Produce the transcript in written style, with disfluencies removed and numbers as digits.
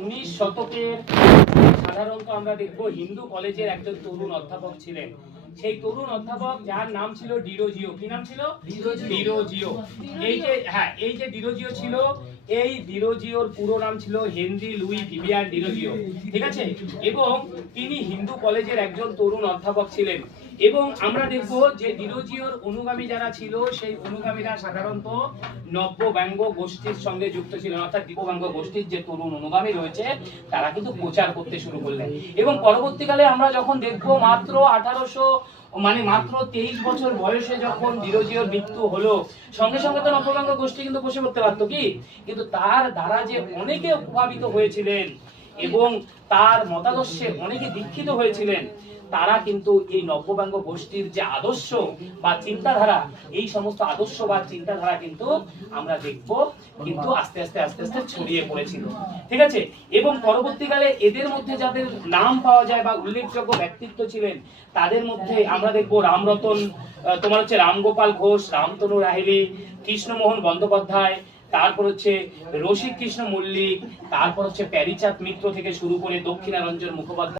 19 শতকের সাধারণত আমরা দেখবো হিন্দু কলেজের একজন তরুণ অধ্যাপক ছিলেন। সেই তরুণ অধ্যাপক যার নাম ছিল ডিরোজিও। কি নাম ছিল? ডিরোজিও। এই যে ডিরোজিও ছিল, এই ডিরোজিওর পুরো নাম ছিল হেনরি লুই ভিভিয়ান ডিরোজিও, ঠিক আছে। এবং তিনি হিন্দু কলেজের একজন তরুণ অধ্যাপক ছিলেন। এবং আমরা দেখব যে ডিরোজিওর অনুগামী যারা ছিল, সেই অনুগামীরা সাধারণত নব্য ব্যঙ্গ গোষ্ঠীর সঙ্গে যুক্ত ছিলেন, অর্থাৎ দিব্যব্যঙ্গ গোষ্ঠীর যে তরুণ অনুগামী রয়েছে তারা কিন্তু প্রচার করতে শুরু করলেন। এবং পরবর্তীকালে আমরা যখন দেখব মাত্র 23 বছর বয়সে যখন ডিরোজিওর মৃত্যু হলো, সঙ্গে সঙ্গে তো নব্যব্যঙ্গ গোষ্ঠী কিন্তু বসে পড়তে পারতো কি, কিন্তু তার দ্বারা যে অনেকে প্রভাবিত হয়েছিলেন এবং তার মতাদর্শে অনেকে দীক্ষিত হয়েছিলেন, তারা কিন্তু এই নব্যব্যঙ্গ গোষ্ঠীর যে আদর্শ বা চিন্তাধারা, এই সমস্ত আদর্শ বা চিন্তাধারা কিন্তু আমরা দেখব কিন্তু আস্তে আস্তে ছড়িয়ে পড়েছিল, ঠিক আছে। এবং পরবর্তীকালে এদের মধ্যে যাদের নাম পাওয়া যায় বা উল্লেখযোগ্য ব্যক্তিত্ব ছিলেন, তাদের মধ্যে আমরা দেখব রামরতন, তোমার হচ্ছে রামগোপাল ঘোষ, রামতনু রাহিলি, কৃষ্ণমোহন বন্দ্যোপাধ্যায়, তারপর হচ্ছে রসিক কৃষ্ণ মল্লিক, তারপর হচ্ছে প্যারীচাঁদ মিত্র থেকে শুরু করে দক্ষিণারঞ্জন মুখোপাধ্যায়।